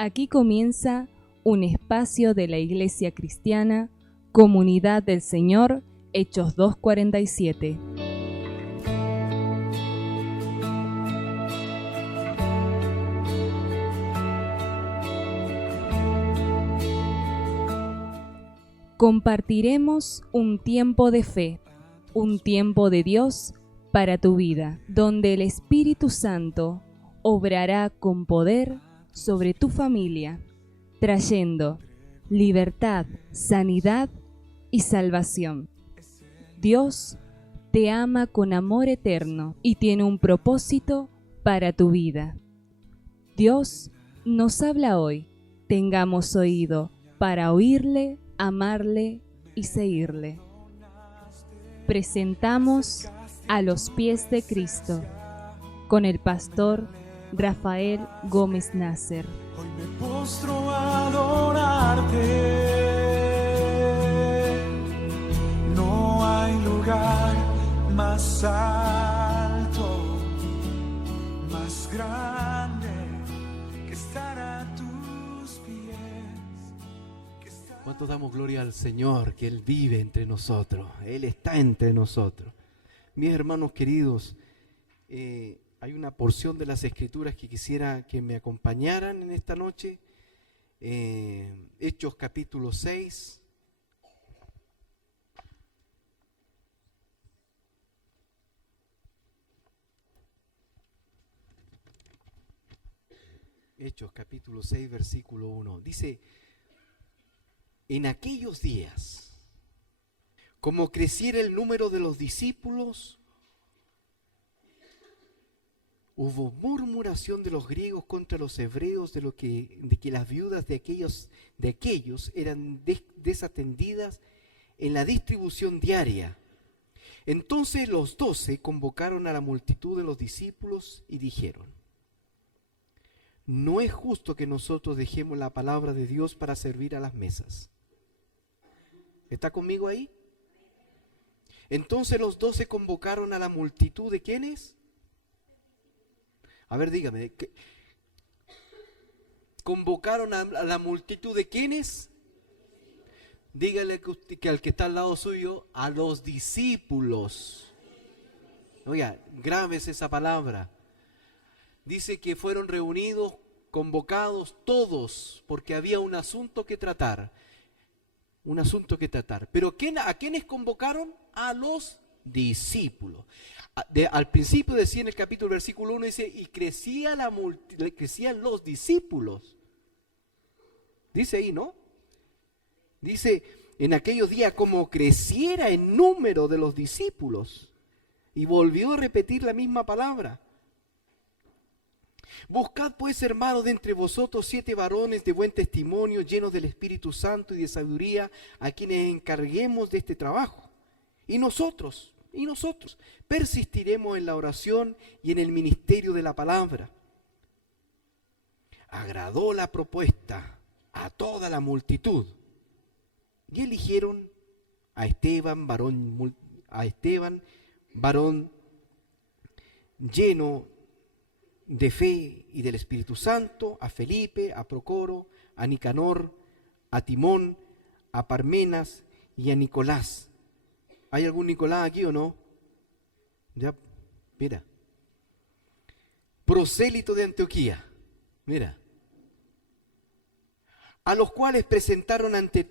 Aquí comienza un espacio de la Iglesia Cristiana, Comunidad del Señor, Hechos 2:47. Compartiremos un tiempo de fe, un tiempo de Dios para tu vida, donde el Espíritu Santo obrará con poder sobre tu familia, trayendo libertad, sanidad y salvación. Dios te ama con amor eterno y tiene un propósito para tu vida. Dios nos habla hoy. Tengamos oído para oírle, amarle y seguirle. Presentamos A los pies de Cristo con el pastor Rafael Gómez Nasser. Hoy me postro a adorarte. No hay lugar más alto, más grande que estar a tus pies. ¿Cuántos damos gloria al Señor, que Él vive entre nosotros? Él está entre nosotros. Mis hermanos queridos, hay una porción de las Escrituras que quisiera que me acompañaran en esta noche. Hechos capítulo 6. Hechos capítulo 6, versículo 1. Dice: en aquellos días, como creciera el número de los discípulos, hubo murmuración de los griegos contra los hebreos de que las viudas de aquellos eran desatendidas en la distribución diaria. Entonces los 12 convocaron a la multitud de los discípulos y dijeron: no es justo que nosotros dejemos la palabra de Dios para servir a las mesas. ¿Está conmigo ahí? Entonces los 12 convocaron a la multitud de ¿quiénes? A ver, dígame. ¿Convocaron a la multitud de quiénes? Dígale que al que está al lado suyo, a los discípulos. Oiga, grábese esa palabra. Dice que fueron reunidos, convocados todos, porque había un asunto que tratar. Un asunto que tratar. ¿Pero a quiénes convocaron? A los discípulos. Al principio decía en el capítulo, versículo 1, dice, y crecían los discípulos. Dice ahí, ¿no? Dice, en aquellos días como creciera el número de los discípulos. Y volvió a repetir la misma palabra. Buscad pues, hermanos, de entre vosotros 7 varones de buen testimonio, llenos del Espíritu Santo y de sabiduría, a quienes encarguemos de este trabajo. Y nosotros persistiremos en la oración y en el ministerio de la palabra. Agradó la propuesta a toda la multitud y eligieron a Esteban, varón lleno de fe y del Espíritu Santo, a Felipe, a Procoro, a Nicanor, a Timón, a Parmenas y a Nicolás. ¿Hay algún Nicolás aquí o no? Ya, mira. Prosélito de Antioquía, mira. A los cuales presentaron ante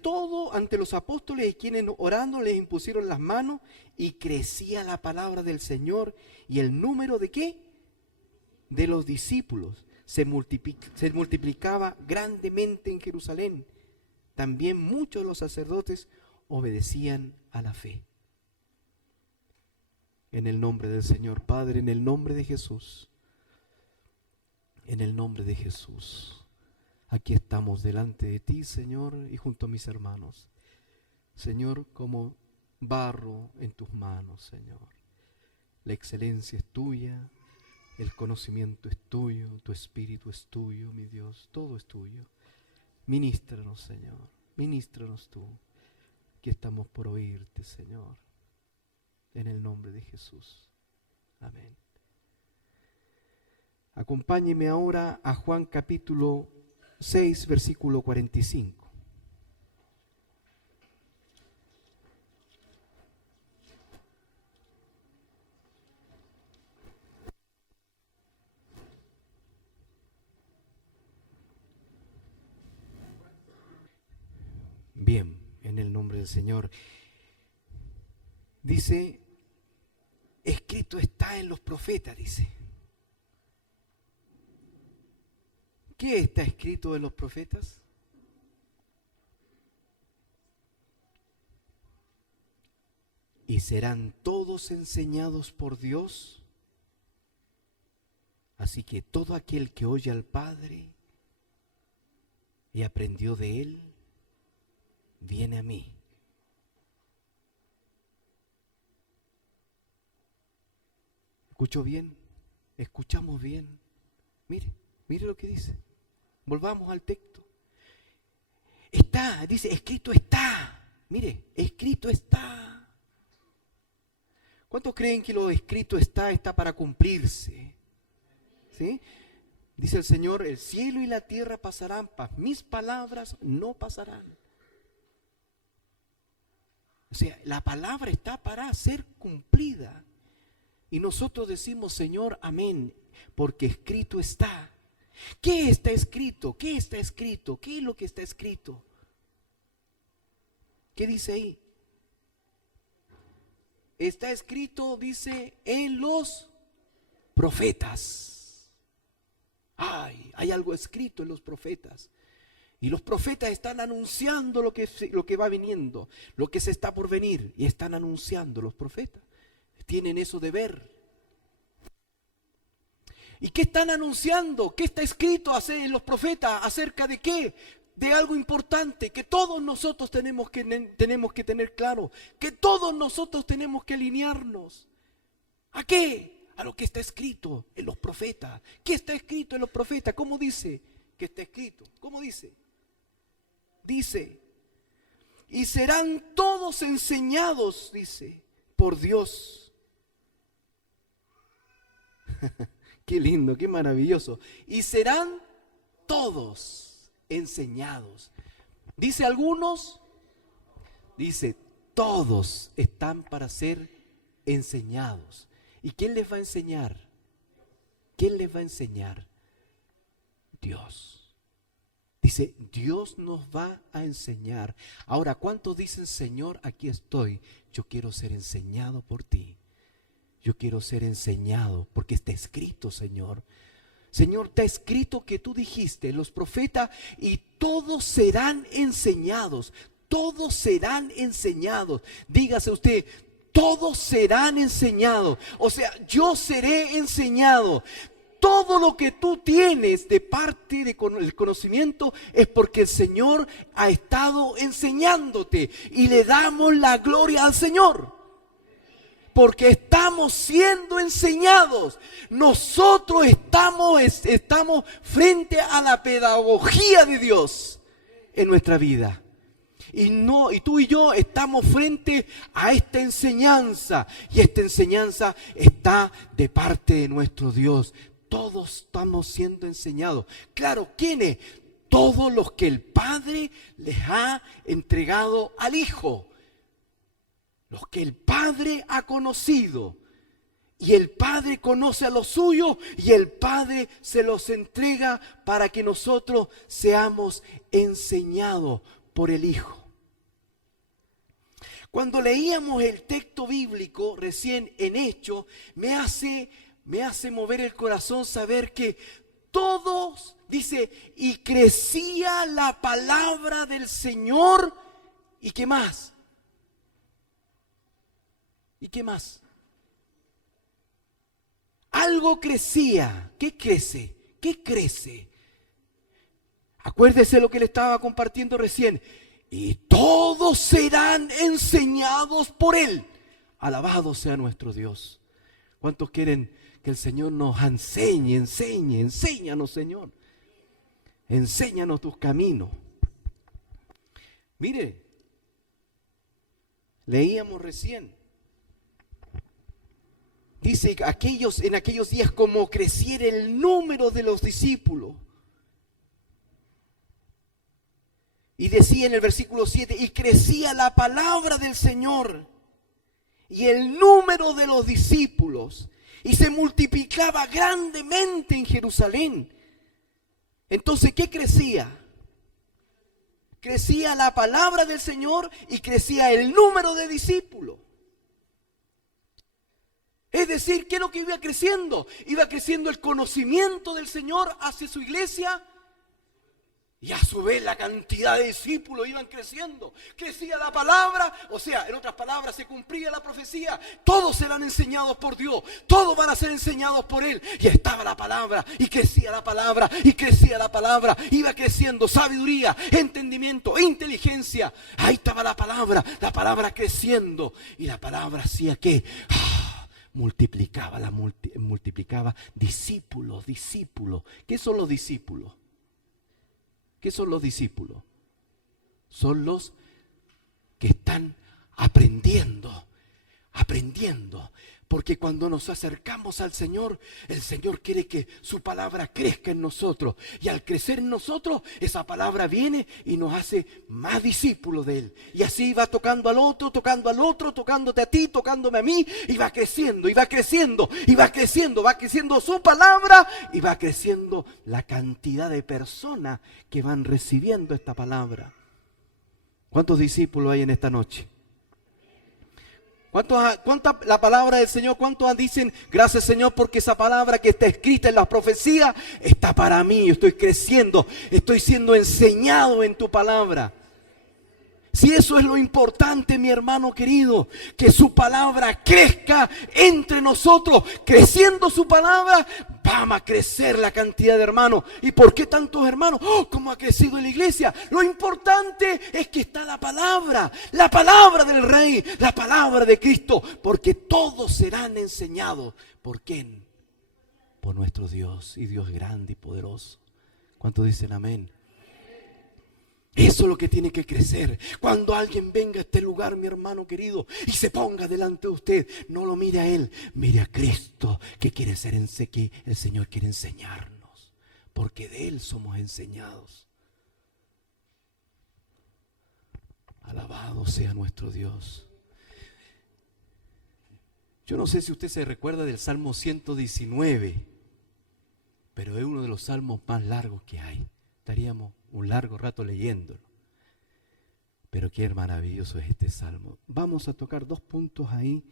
los apóstoles, y quienes orando les impusieron las manos, y crecía la palabra del Señor, y el número de ¿qué? De los discípulos se multiplicaba grandemente en Jerusalén. También muchos de los sacerdotes obedecían a la fe. En el nombre del Señor, Padre, en el nombre de Jesús, en el nombre de Jesús, aquí estamos delante de ti, Señor, y junto a mis hermanos. Señor, como barro en tus manos, Señor. La excelencia es tuya, el conocimiento es tuyo, tu espíritu es tuyo, mi Dios, todo es tuyo. Ministranos, Señor, ministranos tú, que estamos por oírte, Señor. En el nombre de Jesús. Amén. Acompáñeme ahora a Juan capítulo 6, versículo 45. Bien, en el nombre del Señor. Dice, escrito está en los profetas, dice. ¿Qué está escrito en los profetas? Y serán todos enseñados por Dios. Así que todo aquel que oye al Padre y aprendió de Él, viene a mí. ¿Escuchó bien? ¿Escuchamos bien? Mire lo que dice. Volvamos al texto. Está, dice, escrito está. Mire, escrito está. ¿Cuántos creen que lo escrito está para cumplirse? ¿Sí? Dice el Señor, el cielo y la tierra pasarán, mis palabras no pasarán. O sea, la palabra está para ser cumplida. Y nosotros decimos, Señor, amén, porque escrito está. ¿Qué está escrito? ¿Qué está escrito? ¿Qué es lo que está escrito? ¿Qué dice ahí? Está escrito, dice, en los profetas. Ay, hay algo escrito en los profetas. Y los profetas están anunciando lo que va viniendo, lo que se está por venir. Y están anunciando los profetas. Tienen eso de ver. ¿Y qué están anunciando? ¿Qué está escrito en los profetas? ¿Acerca de qué? De algo importante que todos nosotros tenemos que tener claro. Que todos nosotros tenemos que alinearnos. ¿A qué? A lo que está escrito en los profetas. ¿Qué está escrito en los profetas? ¿Cómo dice que está escrito? ¿Cómo dice? Dice, y serán todos enseñados, dice, por Dios. Qué lindo, qué maravilloso. Y serán todos enseñados. Dice algunos, dice, todos están para ser enseñados. ¿Y quién les va a enseñar? ¿Quién les va a enseñar? Dios. Dice, Dios nos va a enseñar. Ahora, ¿cuántos dicen, Señor, aquí estoy? Yo quiero ser enseñado por ti. Yo quiero ser enseñado porque está escrito, Señor. Señor, está escrito que tú dijiste, los profetas, y todos serán enseñados. Todos serán enseñados. Dígase usted, todos serán enseñados. O sea, yo seré enseñado. Todo lo que tú tienes de parte del conocimiento es porque el Señor ha estado enseñándote. Y le damos la gloria al Señor. Porque estamos siendo enseñados. Nosotros estamos frente a la pedagogía de Dios en nuestra vida. Y tú y yo estamos frente a esta enseñanza. Y esta enseñanza está de parte de nuestro Dios. Todos estamos siendo enseñados. Claro, ¿quiénes? Todos los que el Padre les ha entregado al Hijo. Los que el Padre ha conocido. Y el Padre conoce a los suyos y el Padre se los entrega para que nosotros seamos enseñados por el Hijo. Cuando leíamos el texto bíblico recién en Hechos, me hace mover el corazón saber que todos, dice, y crecía la palabra del Señor. ¿Y qué más? ¿Y qué más? Algo crecía. ¿Qué crece? ¿Qué crece? Acuérdese lo que le estaba compartiendo recién. Y todos serán enseñados por Él. Alabado sea nuestro Dios. ¿Cuántos quieren que el Señor nos enséñanos, Señor? Enséñanos tus caminos. Mire, leíamos recién. Dice, en aquellos días como creciera el número de los discípulos. Y decía en el versículo 7, y crecía la palabra del Señor y el número de los discípulos, y se multiplicaba grandemente en Jerusalén. Entonces, ¿qué crecía? Crecía la palabra del Señor y crecía el número de discípulos. Es decir, ¿qué es lo que iba creciendo? Iba creciendo el conocimiento del Señor hacia su iglesia. Y a su vez la cantidad de discípulos iban creciendo. Crecía la palabra, o sea, en otras palabras, se cumplía la profecía. Todos serán enseñados por Dios, todos van a ser enseñados por Él. Y estaba la palabra, y crecía la palabra, y crecía la palabra. Iba creciendo sabiduría, entendimiento, inteligencia. Ahí estaba la palabra creciendo. Y la palabra hacía que multiplicaba discípulos. ¿Qué son los discípulos? ¿Qué son los discípulos? Son los que están aprendiendo. Porque cuando nos acercamos al Señor, el Señor quiere que su palabra crezca en nosotros. Y al crecer en nosotros, esa palabra viene y nos hace más discípulos de Él. Y así va tocando al otro, tocándote a ti, tocándome a mí. Y va creciendo su palabra. Y va creciendo la cantidad de personas que van recibiendo esta palabra. ¿Cuántos discípulos hay en esta noche? ¿Cuánta la palabra del Señor? ¿Cuántos dicen gracias, Señor, porque esa palabra que está escrita en las profecías está para mí? Yo estoy creciendo, estoy siendo enseñado en tu palabra. Si eso es lo importante, mi hermano querido, que su palabra crezca entre nosotros, creciendo su palabra, vamos a crecer la cantidad de hermanos. ¿Y por qué tantos hermanos? ¿Cómo ha crecido en la iglesia? Lo importante es que está la palabra del Rey, la palabra de Cristo, porque todos serán enseñados. ¿Por quién? Por nuestro Dios, y Dios grande y poderoso. ¿Cuántos dicen amén? Eso es lo que tiene que crecer. Cuando alguien venga a este lugar, mi hermano querido, y se ponga delante de usted, no lo mire a Él, mire a Cristo, que quiere ser que el Señor quiere enseñarnos, porque de Él somos enseñados. Alabado sea nuestro Dios. Yo no sé si usted se recuerda del Salmo 119, pero es uno de los salmos más largos que hay. Estaríamos un largo rato leyéndolo. Pero qué maravilloso es este salmo. Vamos a tocar dos puntos ahí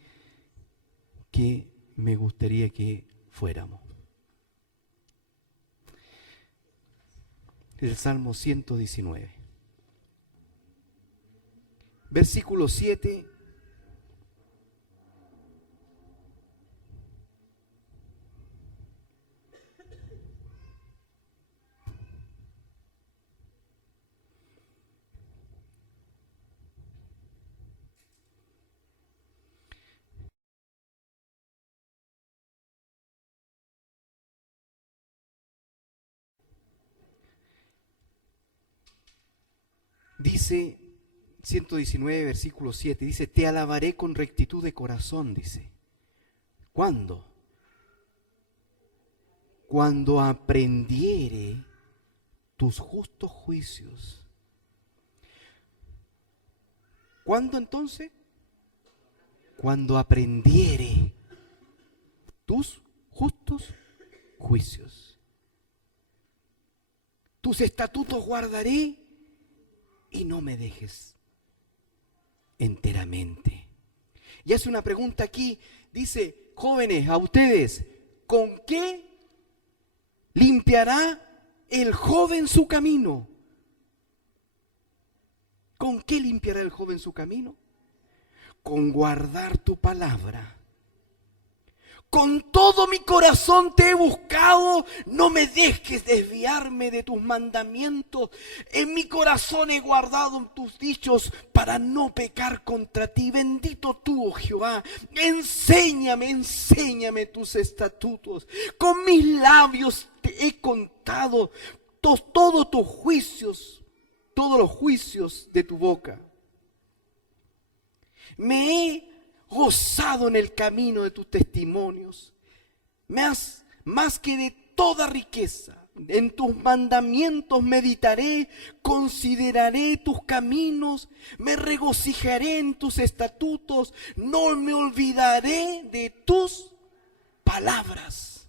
que me gustaría que fuéramos. El Salmo 119. Versículo 7. Dice 119, versículo 7, dice, te alabaré con rectitud de corazón, dice. ¿Cuándo? Cuando aprendiere tus justos juicios. ¿Cuándo entonces? Cuando aprendiere tus justos juicios. Tus estatutos guardaré y no me dejes enteramente. Y hace una pregunta aquí, dice, jóvenes, a ustedes, ¿con qué limpiará el joven su camino? ¿Con qué limpiará el joven su camino? Con guardar tu palabra. Con todo mi corazón te he buscado, no me dejes desviarme de tus mandamientos. En mi corazón he guardado tus dichos para no pecar contra ti. Bendito tú, oh Jehová, enséñame tus estatutos. Con mis labios te he contado todos tus juicios, todos los juicios de tu boca. Me he gozado en el camino de tus testimonios, más que de toda riqueza. En tus mandamientos meditaré, consideraré tus caminos, me regocijaré en tus estatutos, no me olvidaré de tus palabras.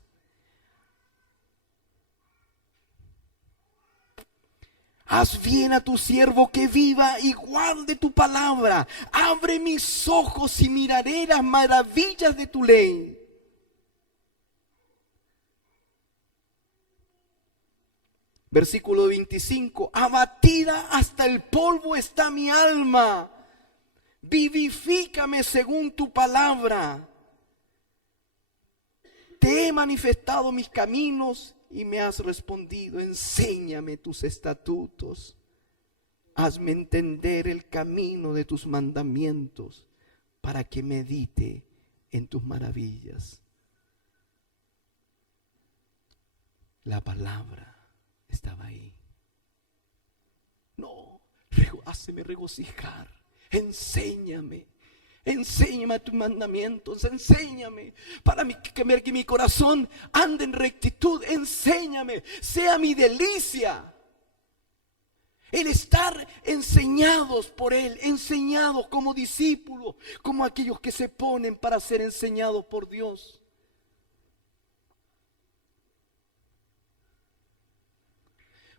Haz bien a tu siervo que viva y guarde tu palabra. Abre mis ojos y miraré las maravillas de tu ley. Versículo 25, abatida hasta el polvo está mi alma, vivifícame según tu palabra. Te he manifestado mis caminos y me has respondido, enséñame tus estatutos. Hazme entender el camino de tus mandamientos para que medite en tus maravillas. La palabra estaba ahí. No, háceme regocijar. Enséñame tus mandamientos. Enséñame para que mi corazón ande en rectitud. Enséñame, sea mi delicia el estar enseñados por Él, enseñados como discípulos, como aquellos que se ponen para ser enseñados por Dios.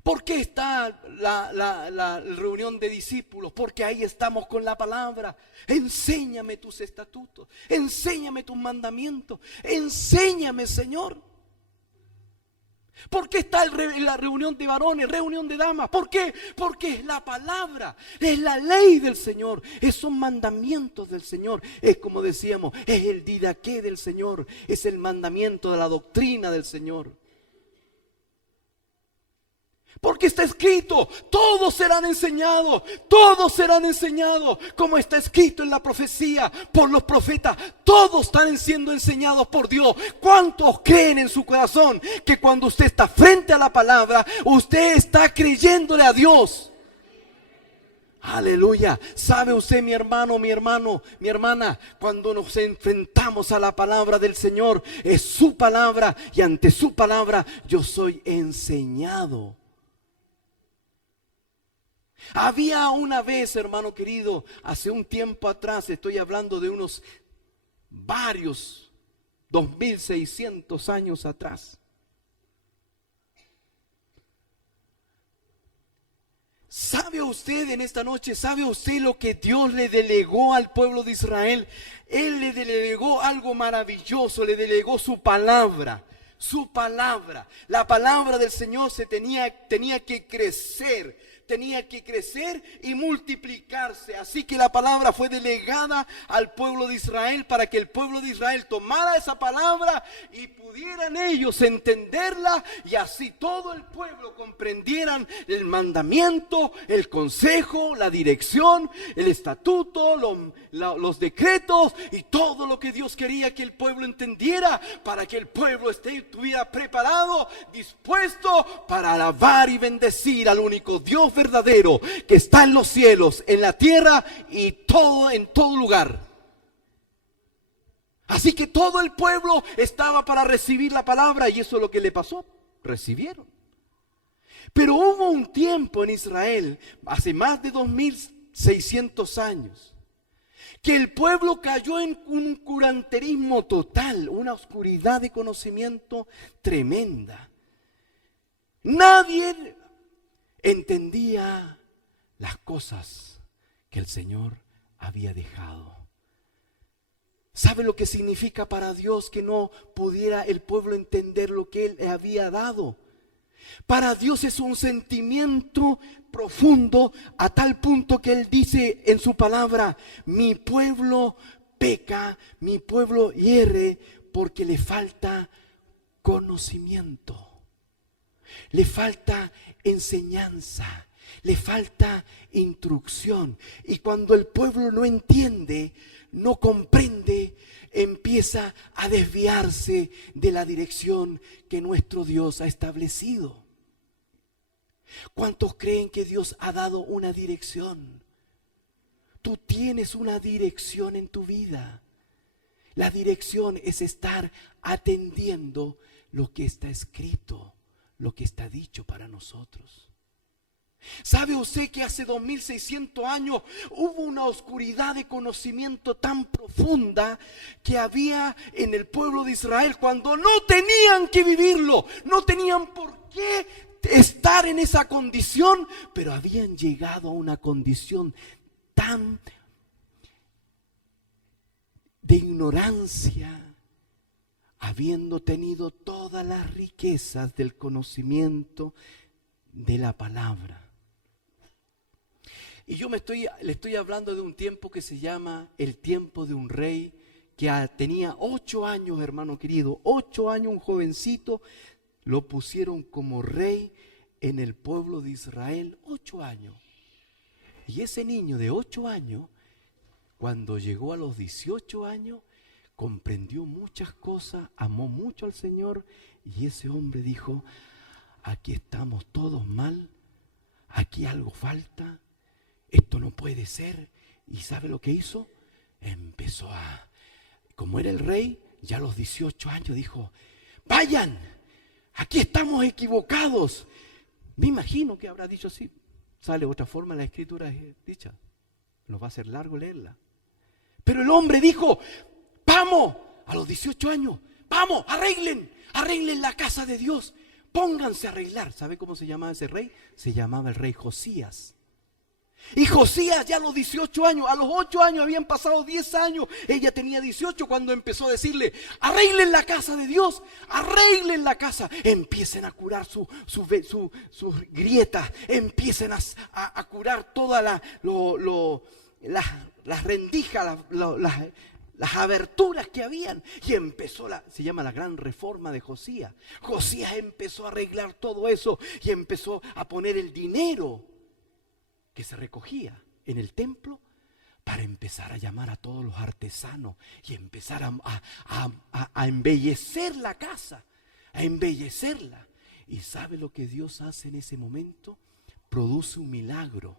¿Por qué está la reunión de discípulos? Porque ahí estamos con la palabra. Enséñame tus estatutos, enséñame tus mandamientos, enséñame, Señor. ¿Por qué está la reunión de varones, reunión de damas? ¿Por qué? Porque es la palabra, es la ley del Señor, son mandamientos del Señor. Es como decíamos, es el didaqué del Señor, es el mandamiento de la doctrina del Señor. Porque está escrito, todos serán enseñados, como está escrito en la profecía por los profetas, todos están siendo enseñados por Dios. ¿Cuántos creen en su corazón que cuando usted está frente a la palabra, usted está creyéndole a Dios? Aleluya. ¿Sabe usted, mi hermano, mi hermana? Cuando nos enfrentamos a la palabra del Señor, es su palabra y ante su palabra yo soy enseñado. Había una vez, hermano querido, hace un tiempo atrás, estoy hablando de unos varios 2600 años atrás. ¿Sabe usted en esta noche, sabe usted lo que Dios le delegó al pueblo de Israel? Él le delegó algo maravilloso, le delegó su palabra. Su palabra, la palabra del Señor tenía que crecer y multiplicarse. Así que la palabra fue delegada al pueblo de Israel para que el pueblo de Israel tomara esa palabra y pudieran ellos entenderla, y así todo el pueblo comprendieran el mandamiento, el consejo, la dirección, el estatuto, los decretos y todo lo que Dios quería que el pueblo entendiera, para que el pueblo estuviera preparado, dispuesto para alabar y bendecir al único Dios verdadero que está en los cielos, en la tierra y en todo lugar. Así que todo el pueblo estaba para recibir la palabra, y eso es lo que le pasó, recibieron. Pero hubo un tiempo en Israel, hace más de 2600 años, que el pueblo cayó en un oscuranterismo total, una oscuridad de conocimiento tremenda. Nadie entendía las cosas que el Señor había dejado. ¿Sabe lo que significa para Dios que no pudiera el pueblo entender lo que Él le había dado? Para Dios es un sentimiento profundo, a tal punto que Él dice en su palabra: mi pueblo peca, mi pueblo hiere, porque le falta conocimiento, le falta enseñanza, le falta instrucción. Y cuando el pueblo no entiende, no comprende, empieza a desviarse de la dirección que nuestro Dios ha establecido. ¿Cuántos creen que Dios ha dado una dirección? Tú tienes una dirección en tu vida. La dirección es estar atendiendo lo que está escrito, lo que está dicho para nosotros. ¿Sabe usted que hace 2600 años hubo una oscuridad de conocimiento tan profunda que había en el pueblo de Israel cuando no tenían que vivirlo, no tenían por qué estar en esa condición, pero habían llegado a una condición tan de ignorancia, habiendo tenido todas las riquezas del conocimiento de la palabra? Y yo le estoy hablando de un tiempo que se llama el tiempo de un rey que tenía 8 años, hermano querido, 8 años, un jovencito, lo pusieron como rey en el pueblo de Israel, 8 años. Y ese niño de 8 años, cuando llegó a los 18 años, comprendió muchas cosas, amó mucho al Señor, y ese hombre dijo: aquí estamos todos mal, aquí algo falta, esto no puede ser. ¿Y sabe lo que hizo? Empezó como era el rey, ya a los 18 años dijo: vayan, aquí estamos equivocados. Me imagino que habrá dicho así. Sale otra forma, la escritura es dicha. Nos va a ser largo leerla. Pero el hombre dijo: vamos, a los 18 años, vamos, arreglen la casa de Dios. Pónganse a arreglar. ¿Sabe cómo se llamaba ese rey? Se llamaba el rey Josías. Y Josías ya a los 18 años, a los 8 años habían pasado 10 años. Ella tenía 18 cuando empezó a decirle: arreglen la casa de Dios, arreglen la casa. Empiecen a curar sus grietas, empiecen a curar todas las rendijas, las aberturas que habían. Y empezó se llama la gran reforma de Josías. Josías empezó a arreglar todo eso y empezó a poner el dinero que se recogía en el templo para empezar a llamar a todos los artesanos y empezar a embellecer la casa, a embellecerla. ¿Y sabe lo que Dios hace en ese momento? Produce un milagro.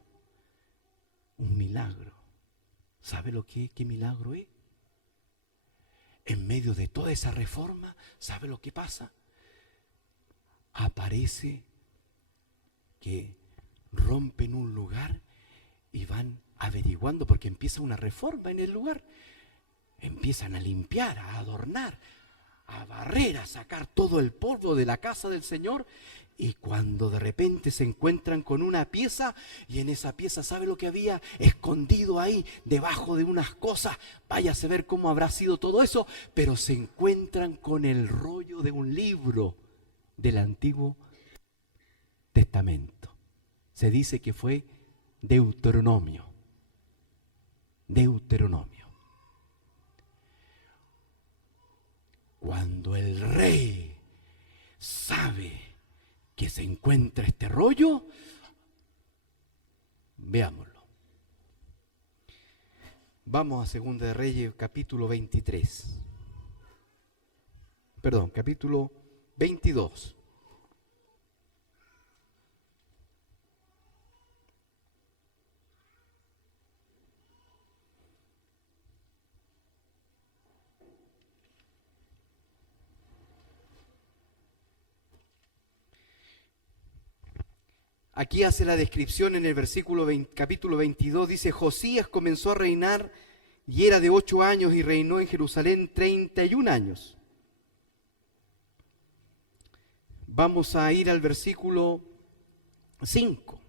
Un milagro. ¿Sabe qué milagro es? En medio de toda esa reforma, ¿sabe lo que pasa? Aparece que rompen un lugar y van averiguando, porque empieza una reforma en el lugar. Empiezan a limpiar, a adornar, a barrer, a sacar todo el polvo de la casa del Señor. Y cuando de repente se encuentran con una pieza, y en esa pieza, ¿sabe lo que había escondido ahí debajo de unas cosas? Váyase a ver cómo habrá sido todo eso, pero se encuentran con el rollo de un libro del Antiguo Testamento. Se dice que fue Deuteronomio. Deuteronomio. Cuando el rey sabe que se encuentra este rollo, veámoslo. Vamos a Segunda de Reyes, capítulo 23. Perdón, capítulo 22. Aquí hace la descripción en el capítulo 22, dice: Josías comenzó a reinar y era de 8 años y reinó en Jerusalén 31 años. Vamos a ir al versículo 5.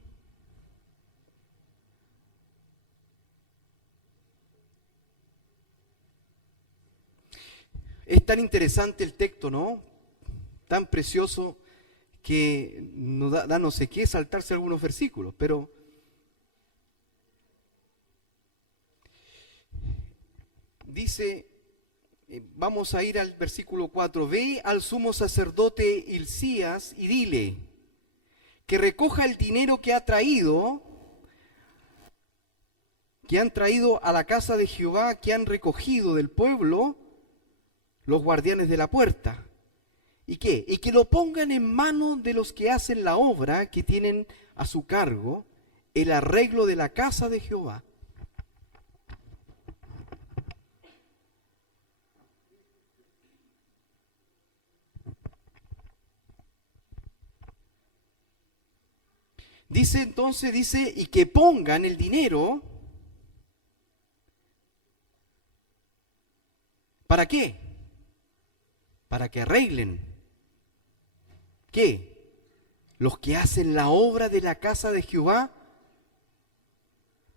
Es tan interesante el texto, ¿no? Tan precioso, que nos da no sé qué saltarse algunos versículos, pero dice, vamos a ir al versículo 4, ve al sumo sacerdote Hilcías y dile que recoja el dinero que han traído a la casa de Jehová, que han recogido del pueblo los guardianes de la puerta. ¿Y qué? Y que lo pongan en manos de los que hacen la obra, que tienen a su cargo el arreglo de la casa de Jehová. Dice entonces, y que pongan el dinero. ¿Para qué? Para que arreglen. ¿Qué? Los que hacen la obra de la casa de Jehová,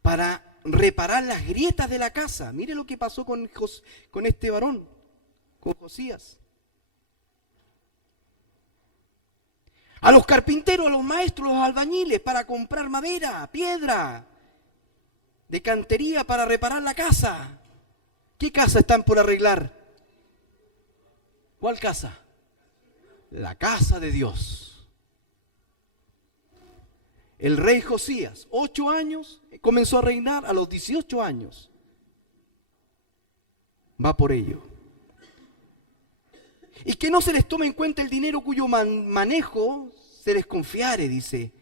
para reparar las grietas de la casa. Mire lo que pasó con este varón, con Josías. A los carpinteros, a los maestros, a los albañiles, para comprar madera, piedra, de cantería para reparar la casa. ¿Qué casa están por arreglar? ¿Cuál casa? La casa de Dios. El rey Josías, 8 años, comenzó a reinar. A los 18 años va por ello. Y que no se les tome en cuenta el dinero cuyo manejo se les confiare, dice,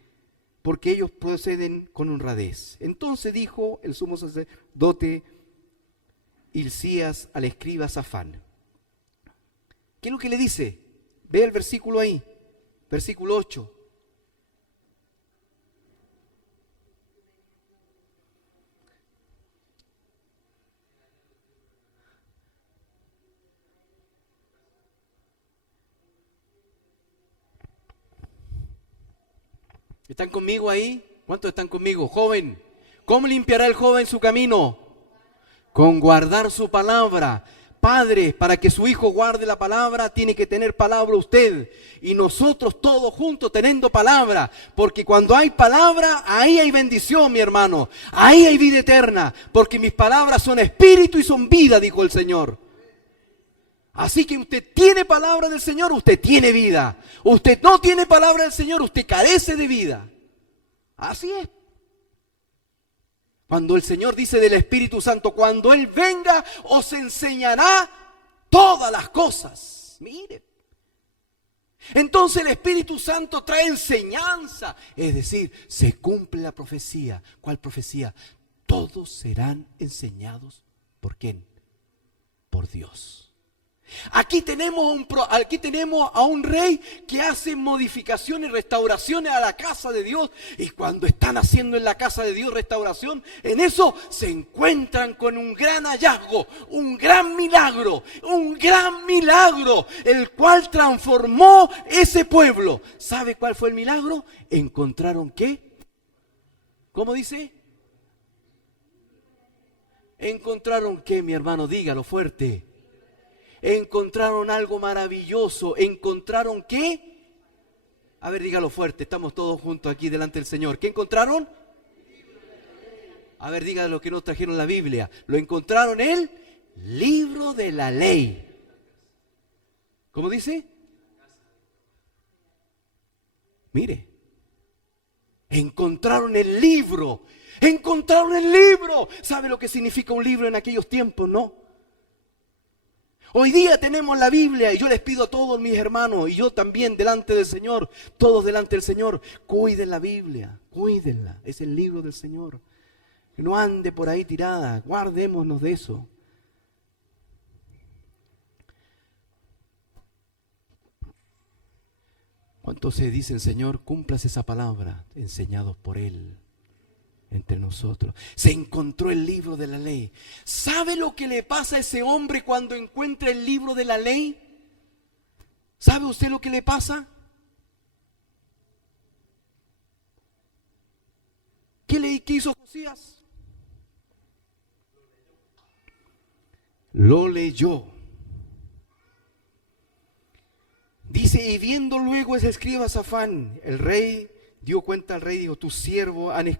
porque ellos proceden con honradez. Entonces dijo el sumo sacerdote Hilcías al escriba Safán. ¿Qué es lo que le dice? Ve el versículo ahí, versículo 8. ¿Están conmigo ahí? ¿Cuántos están conmigo? Joven, ¿cómo limpiará el joven su camino? Con guardar su palabra. Padre, para que su hijo guarde la palabra, tiene que tener palabra usted. Y nosotros todos juntos teniendo palabra. Porque cuando hay palabra, ahí hay bendición, mi hermano. Ahí hay vida eterna. Porque mis palabras son espíritu y son vida, dijo el Señor. Así que usted tiene palabra del Señor, usted tiene vida. Usted no tiene palabra del Señor, usted carece de vida. Así es. Cuando el Señor dice del Espíritu Santo, cuando Él venga, os enseñará todas las cosas. Mire. Entonces el Espíritu Santo trae enseñanza. Es decir, se cumple la profecía. ¿Cuál profecía? Todos serán enseñados. ¿Por quién? Por Dios. Aquí tenemos a un rey que hace modificaciones y restauraciones a la casa de Dios. Y cuando están haciendo en la casa de Dios restauración, en eso se encuentran con un gran hallazgo, un gran milagro, el cual transformó ese pueblo. ¿Sabe cuál fue el milagro? ¿Encontraron qué? ¿Cómo dice? ¿Encontraron qué, mi hermano? Dígalo fuerte. Encontraron algo maravilloso. ¿Encontraron qué? A ver, dígalo fuerte. Estamos todos juntos aquí delante del Señor. ¿Qué encontraron? A ver, dígalo lo que nos trajeron la Biblia. Lo encontraron el libro de la ley. ¿Cómo dice? Mire. Encontraron el libro. Encontraron el libro. ¿Sabe lo que significa un libro en aquellos tiempos? No. Hoy día tenemos la Biblia y yo les pido a todos mis hermanos y yo también delante del Señor, todos delante del Señor, cuiden la Biblia, cuídenla, es el libro del Señor. Que no ande por ahí tirada, guardémonos de eso. ¿Cuántos se dicen, Señor, cumplas esa palabra, enseñados por Él? Entre nosotros. Se encontró el libro de la ley. ¿Sabe lo que le pasa a ese hombre cuando encuentra el libro de la ley? ¿Sabe usted lo que le pasa? ¿Qué hizo Josías? Lo leyó. Dice, y viendo luego ese escriba Safán, el rey dio cuenta al rey, dijo, tu siervo han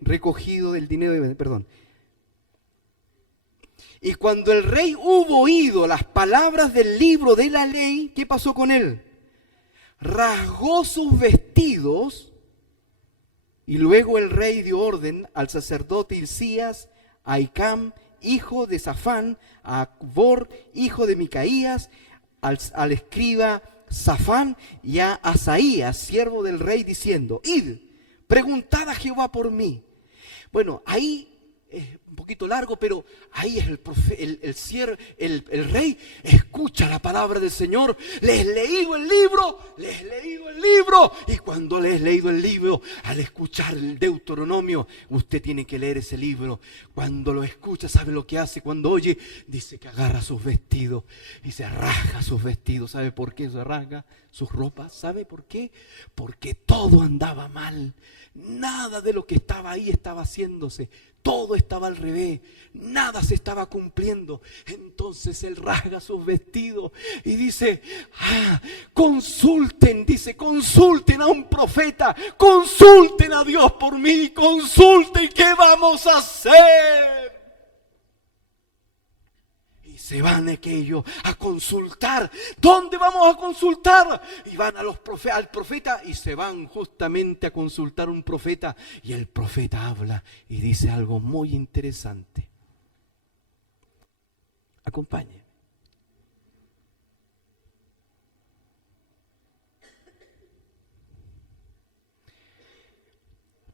recogido del dinero de... Y cuando el rey hubo oído las palabras del libro de la ley, ¿qué pasó con él? Rasgó sus vestidos y luego el rey dio orden al sacerdote Hilcías, a Ahicam, hijo de Safán, a Acbor, hijo de Micaías, al escriba Safán y a Asaías, siervo del rey, diciendo, id, preguntad a Jehová por mí. Bueno, ahí es un poquito largo, pero ahí es el rey escucha la palabra del Señor. Les he leído el libro, y cuando les he leído el libro, al escuchar el Deuteronomio, usted tiene que leer ese libro. Cuando lo escucha, ¿sabe lo que hace? Cuando oye, dice que agarra sus vestidos y se rasga sus vestidos. ¿Sabe por qué se rasga sus ropas? ¿Sabe por qué? Porque todo andaba mal. Nada de lo que estaba ahí estaba haciéndose. Todo estaba al revés, nada se estaba cumpliendo. Entonces él rasga sus vestidos y dice, consulten a un profeta, consulten a Dios por mí, consulten qué vamos a hacer. Y se van aquellos a consultar. ¿Dónde vamos a consultar? Y van al profeta y se van justamente a consultar a un profeta. Y el profeta habla y dice algo muy interesante. Acompáñenme.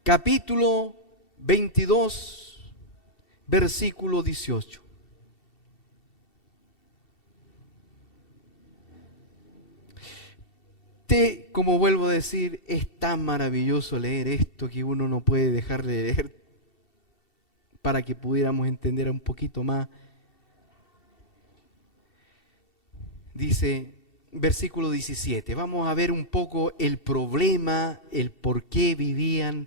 Capítulo 22, versículo 18. Como vuelvo a decir, es tan maravilloso leer esto que uno no puede dejar de leer para que pudiéramos entender un poquito más. Dice, versículo 17, vamos a ver un poco el problema, el por qué vivían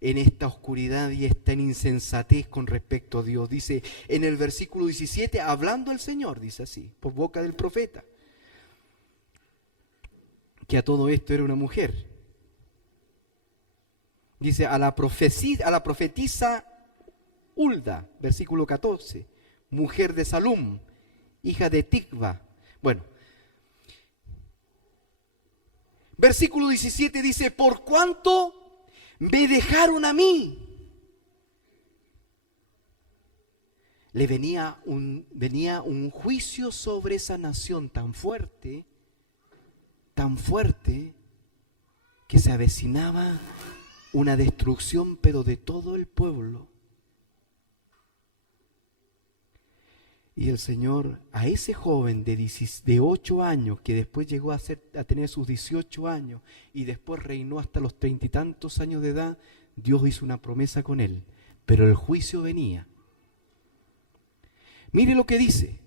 en esta oscuridad y esta insensatez con respecto a Dios. Dice en el versículo 17, hablando el Señor, dice así, por boca del profeta, que a todo esto era una mujer. Dice a la profetisa Hulda, versículo 14, mujer de Salum, hija de Tikva. Bueno, versículo 17 dice, por cuanto me dejaron a mí. Venía un juicio sobre esa nación tan fuerte que se avecinaba una destrucción, pero de todo el pueblo. Y el Señor a ese joven de 8 años, que después llegó a tener sus 18 años y después reinó hasta los 30 y tantos años de edad, Dios hizo una promesa con él, pero el juicio venía. Mire lo que dice.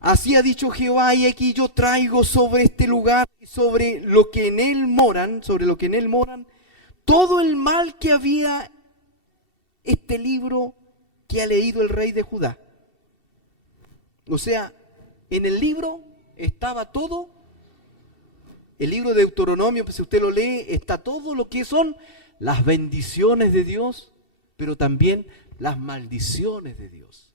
Así ha dicho Jehová, y aquí yo traigo sobre este lugar y sobre lo que en él moran, todo el mal que había este libro que ha leído el rey de Judá. O sea, en el libro estaba todo, el libro de Deuteronomio, pues si usted lo lee, está todo lo que son las bendiciones de Dios, pero también las maldiciones de Dios.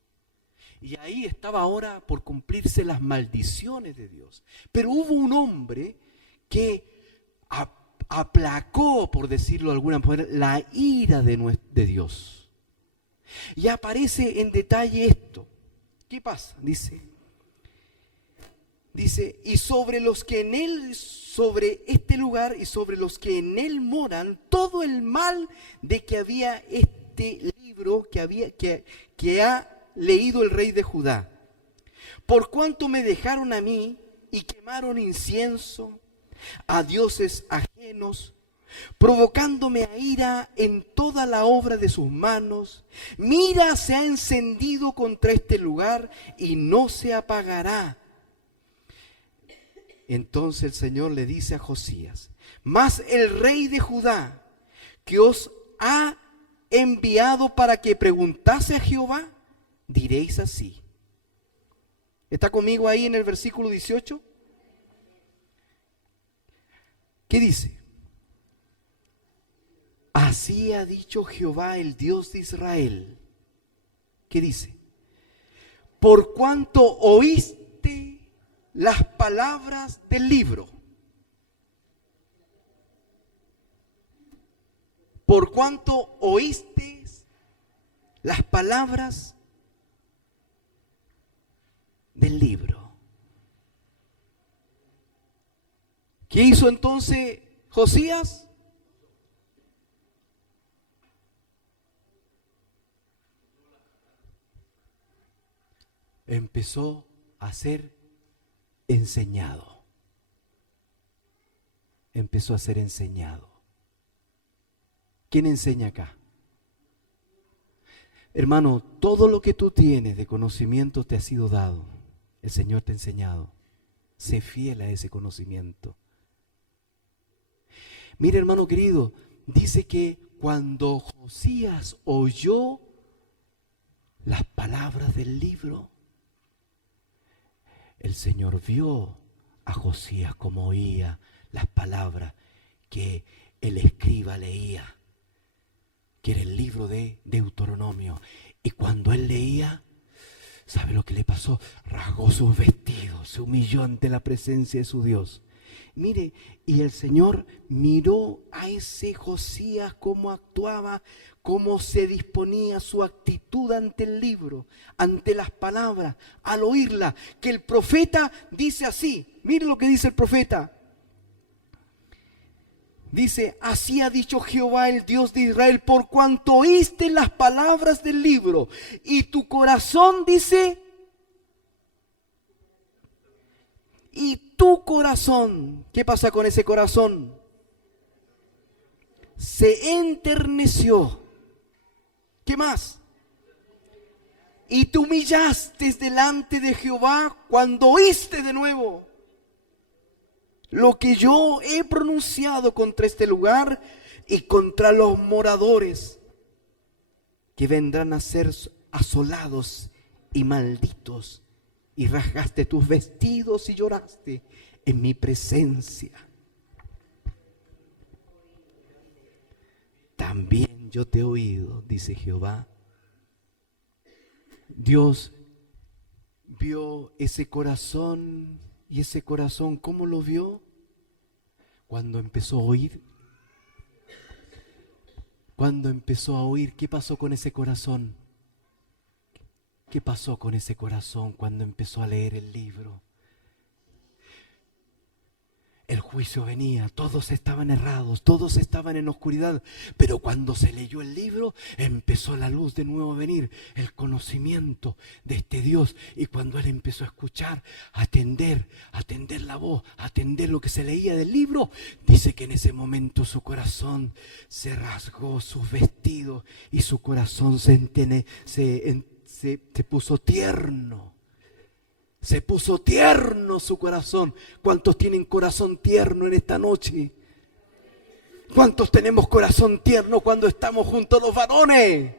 Y ahí estaba ahora por cumplirse las maldiciones de Dios. Pero hubo un hombre que aplacó, por decirlo de alguna manera, la ira de Dios. Y aparece en detalle esto. ¿Qué pasa? Dice, y sobre los que en él, sobre este lugar y sobre los que en él moran, todo el mal de que había este libro que ha leído el rey de Judá. Por cuanto me dejaron a mí y quemaron incienso a dioses ajenos, provocándome a ira en toda la obra de sus manos, mi ira se ha encendido contra este lugar y no se apagará. Entonces el Señor le dice a Josías, mas el rey de Judá que os ha enviado para que preguntase a Jehová, diréis así. ¿Está conmigo ahí en el versículo 18? ¿Qué dice? Así ha dicho Jehová, el Dios de Israel. ¿Qué dice? Por cuanto oíste las palabras del libro. Por cuanto oíste las palabras del libro. ¿Qué hizo entonces Josías? empezó a ser enseñado. Empezó a ser enseñado. ¿Quién enseña acá? Hermano, todo lo que tú tienes de conocimiento te ha sido dado. El Señor te ha enseñado. Sé fiel a ese conocimiento. Mire, hermano querido, dice que cuando Josías oyó las palabras del libro, el Señor vio a Josías como oía las palabras que el escriba leía, que era el libro de Deuteronomio. Y cuando él leía, ¿sabe lo que le pasó? Rasgó sus vestidos, se humilló ante la presencia de su Dios. Mire, y el Señor miró a ese Josías cómo actuaba, cómo se disponía su actitud ante el libro, ante las palabras, al oírla, que el profeta dice así. Mire lo que dice el profeta. Dice, así ha dicho Jehová, el Dios de Israel, por cuanto oíste las palabras del libro y tu corazón, dice, y tu corazón, ¿qué pasa con ese corazón? Se enterneció. ¿Qué más? Y te humillaste delante de Jehová cuando oíste de nuevo lo que yo he pronunciado contra este lugar y contra los moradores que vendrán a ser asolados y malditos. Y rasgaste tus vestidos y lloraste en mi presencia. También yo te he oído, dice Jehová. Dios vio ese corazón, y ese corazón, ¿cómo lo vio? Cuando empezó a oír. Cuando empezó a oír, ¿qué pasó con ese corazón? ¿Qué pasó con ese corazón cuando empezó a leer el libro? El juicio venía, todos estaban errados, todos estaban en oscuridad, pero cuando se leyó el libro, empezó la luz de nuevo a venir, el conocimiento de este Dios. Y cuando él empezó a escuchar, a atender la voz, a atender lo que se leía del libro, dice que en ese momento su corazón se rasgó sus vestidos y su corazón se puso tierno. Se puso tierno su corazón. ¿Cuántos tienen corazón tierno en esta noche? ¿Cuántos tenemos corazón tierno cuando estamos juntos los varones?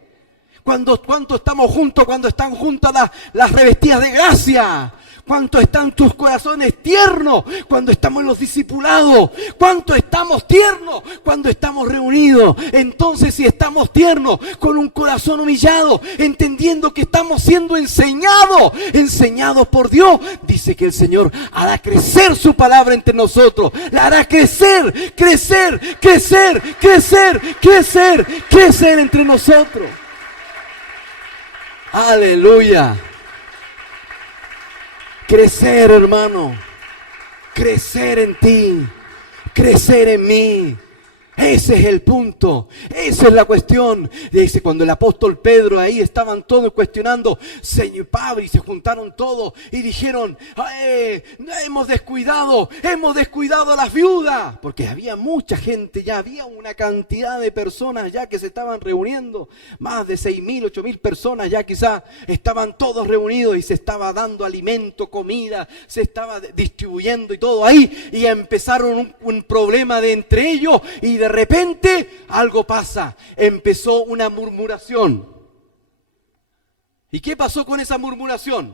¿Cuántos estamos juntos cuando están juntas las revestidas de gracia? ¿Cuántos están tus corazones tiernos cuando estamos en los discipulados? ¿Cuántos estamos tiernos cuando estamos reunidos? Entonces, si estamos tiernos, con un corazón humillado, entendiendo que estamos siendo enseñados por Dios, dice que el Señor hará crecer su palabra entre nosotros. La hará crecer entre nosotros. Aleluya. Crecer, hermano, crecer en ti, crecer en mí. Ese es el punto, esa es la cuestión. Dice, cuando el apóstol Pedro, ahí estaban todos cuestionando, Señor Pablo, y se juntaron todos y dijeron, hemos descuidado a las viudas, porque había mucha gente ya, había una cantidad de personas ya que se estaban reuniendo, más de 6.000, 8.000 personas ya quizás estaban todos reunidos y se estaba dando alimento, comida, se estaba distribuyendo y todo ahí, y empezaron un problema de entre ellos, y de repente algo pasa, empezó una murmuración. ¿Y qué pasó con esa murmuración?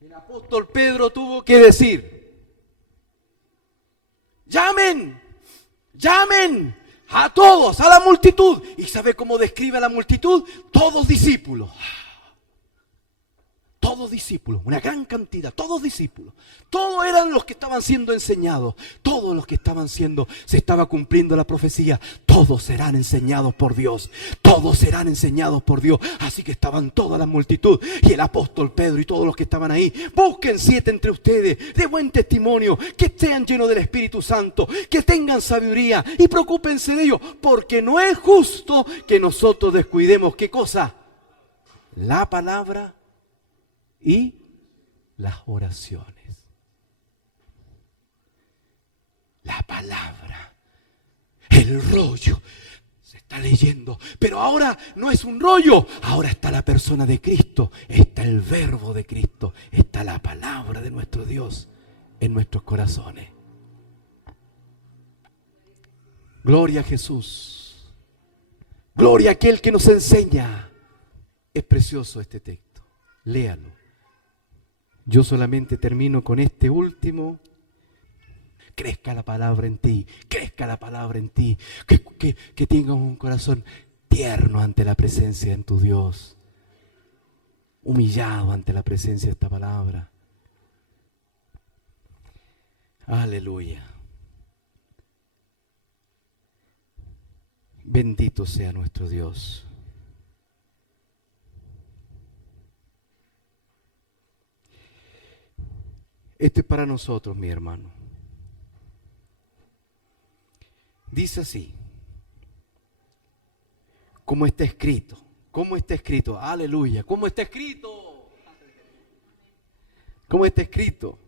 El apóstol Pedro tuvo que decir, llamen a todos, a la multitud. ¿Y sabe cómo describe a la multitud? Todos discípulos. Todos discípulos, una gran cantidad, todos discípulos. Todos eran los que estaban siendo enseñados. Todos los que se estaba cumpliendo la profecía. Todos serán enseñados por Dios. Todos serán enseñados por Dios. Así que estaban toda la multitud. Y el apóstol Pedro y todos los que estaban ahí. Busquen 7 entre ustedes de buen testimonio, que sean llenos del Espíritu Santo, que tengan sabiduría y preocúpense de ellos. Porque no es justo que nosotros descuidemos, ¿qué cosa? La palabra y las oraciones. La palabra, el rollo, se está leyendo, pero ahora no es un rollo, ahora está la persona de Cristo, está el verbo de Cristo, está la palabra de nuestro Dios en nuestros corazones. Gloria a Jesús, gloria a aquel que nos enseña. Es precioso este texto, léalo. Yo solamente termino con este último. Crezca la palabra en ti, crezca la palabra en ti, que tengas un corazón tierno ante la presencia de tu Dios, humillado ante la presencia de esta palabra. Aleluya. Bendito sea nuestro Dios. Esto es para nosotros, mi hermano. Dice así, como está escrito. ¿Cómo está escrito? Aleluya. ¿Cómo está escrito? ¿Cómo está escrito?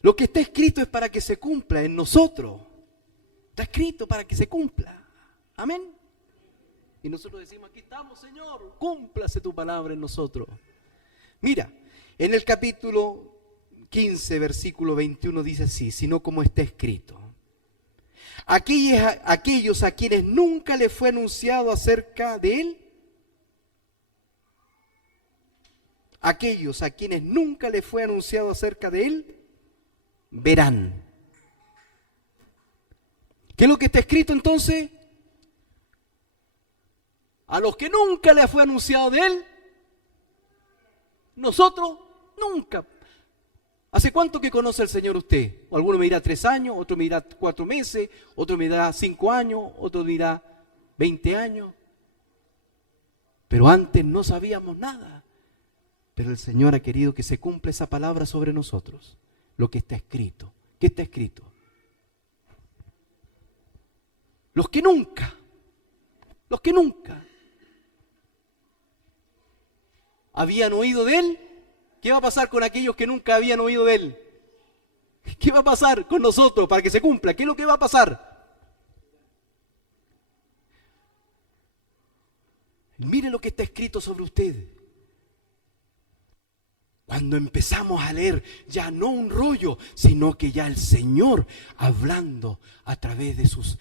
Lo que está escrito es para que se cumpla en nosotros. Está escrito para que se cumpla. Amén. Y nosotros decimos, aquí estamos, Señor, cúmplase tu palabra en nosotros. Mira, en el capítulo 15, versículo 21 dice así, sino como está escrito. Aquellos a quienes nunca les fue anunciado acerca de Él, aquellos a quienes nunca les fue anunciado acerca de Él, verán. ¿Qué es lo que está escrito entonces? A los que nunca les fue anunciado de Él, nosotros nunca. ¿Hace cuánto que conoce al Señor usted? O alguno me dirá 3 años, otro me dirá 4 meses, otro me dirá 5 años, otro me dirá 20 años. Pero antes no sabíamos nada. Pero el Señor ha querido que se cumpla esa palabra sobre nosotros. Lo que está escrito. ¿Qué está escrito? Los que nunca habían oído de Él. ¿Qué va a pasar con aquellos que nunca habían oído de Él? ¿Qué va a pasar con nosotros para que se cumpla? ¿Qué es lo que va a pasar? Mire lo que está escrito sobre usted. Cuando empezamos a leer, ya no un rollo, sino que ya el Señor hablando a través de sus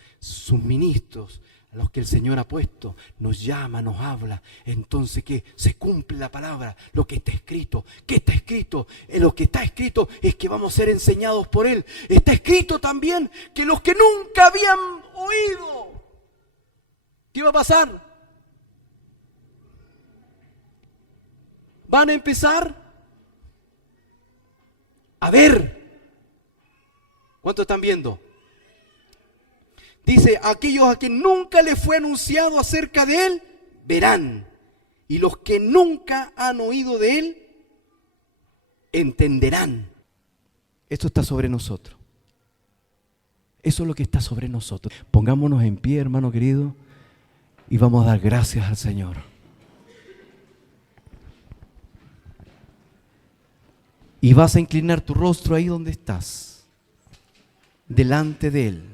ministros, a los que el Señor ha puesto, nos llama, nos habla. Entonces, ¿qué? Se cumple la palabra, lo que está escrito. ¿Qué está escrito? Lo que está escrito es que vamos a ser enseñados por Él. Está escrito también que los que nunca habían oído, ¿qué va a pasar? Van a empezar a ver. ¿Cuántos están viendo? Dice, aquellos a quienes nunca les fue anunciado acerca de Él, verán. Y los que nunca han oído de Él, entenderán. Esto está sobre nosotros. Eso es lo que está sobre nosotros. Pongámonos en pie, hermano querido, y vamos a dar gracias al Señor. Y vas a inclinar tu rostro ahí donde estás, delante de Él.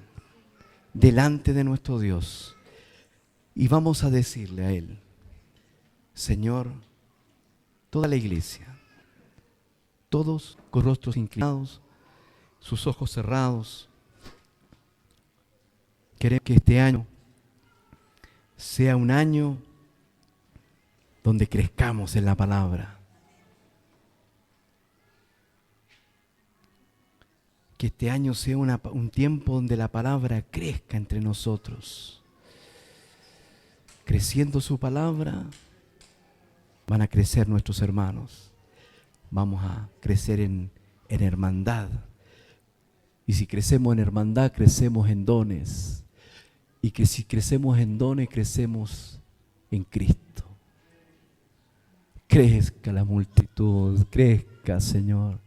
Delante de nuestro Dios, y vamos a decirle a Él, Señor, toda la iglesia, todos con rostros inclinados, sus ojos cerrados, queremos que este año sea un año donde crezcamos en la palabra. Que este año sea un tiempo donde la palabra crezca entre nosotros. Creciendo su palabra, van a crecer nuestros hermanos. Vamos a crecer en hermandad. Y si crecemos en hermandad, crecemos en dones. Y que si crecemos en dones, crecemos en Cristo. Crezca la multitud, crezca, Señor,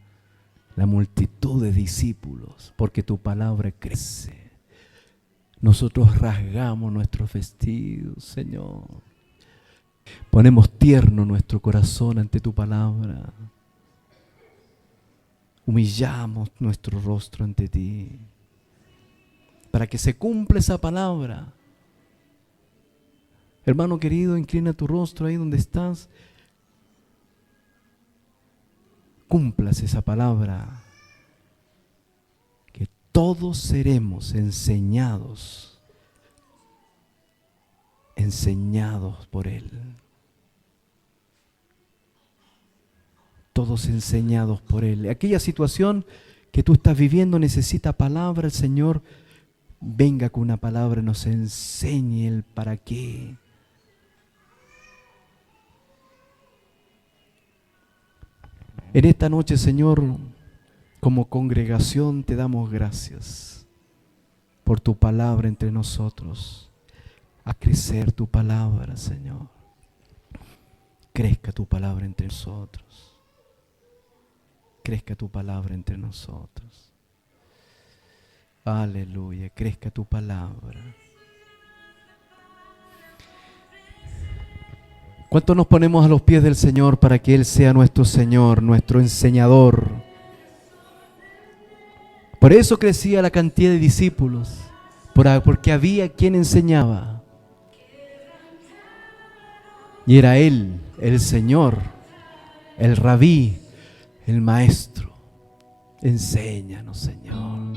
la multitud de discípulos, porque tu palabra crece. Nosotros rasgamos nuestros vestidos, Señor. Ponemos tierno nuestro corazón ante tu palabra. Humillamos nuestro rostro ante ti, para que se cumpla esa palabra. Hermano querido, inclina tu rostro ahí donde estás. Cumplas esa palabra, que todos seremos enseñados por Él. Todos enseñados por Él. Aquella situación que tú estás viviendo necesita palabra. El Señor venga con una palabra y nos enseñe el para qué. En esta noche, Señor, como congregación te damos gracias por tu palabra entre nosotros. A crecer tu palabra, Señor. Crezca tu palabra entre nosotros. Crezca tu palabra entre nosotros. Aleluya, crezca tu palabra. ¿Cuánto nos ponemos a los pies del Señor para que Él sea nuestro Señor, nuestro enseñador? Por eso crecía la cantidad de discípulos, porque había quien enseñaba. Y era Él, el Señor, el Rabí, el Maestro. Enséñanos, Señor.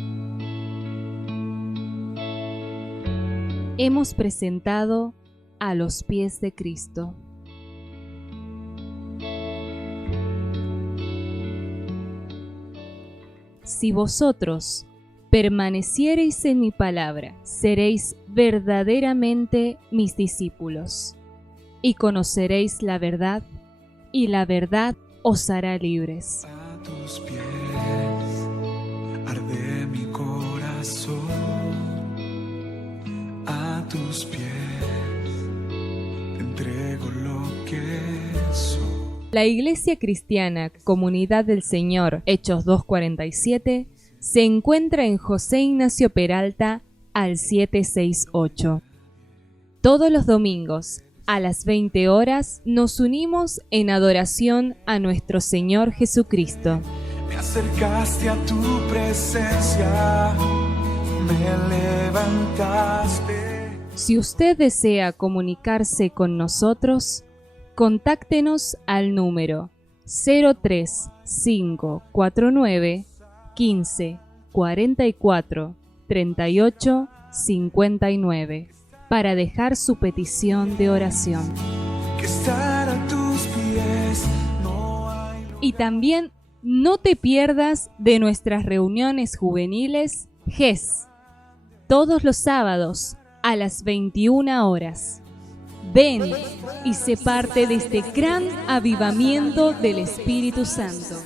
Hemos presentado a los pies de Cristo. Si vosotros permaneciereis en mi palabra, seréis verdaderamente mis discípulos, y conoceréis la verdad, y la verdad os hará libres. A tus pies arde mi corazón, a tus pies entrego lo que soy. La Iglesia Cristiana Comunidad del Señor, Hechos 2:47, se encuentra en José Ignacio Peralta al 768. Todos los domingos, a las 20 horas, nos unimos en adoración a nuestro Señor Jesucristo. Me acercaste a tu presencia, me levantaste. Si usted desea comunicarse con nosotros, contáctenos al número 03549 15 44 38 59 para dejar su petición de oración. Que estar a tus pies no hay. Y también no te pierdas de nuestras reuniones juveniles GES, todos los sábados a las 21 horas. Ven y sé parte de este gran avivamiento del Espíritu Santo.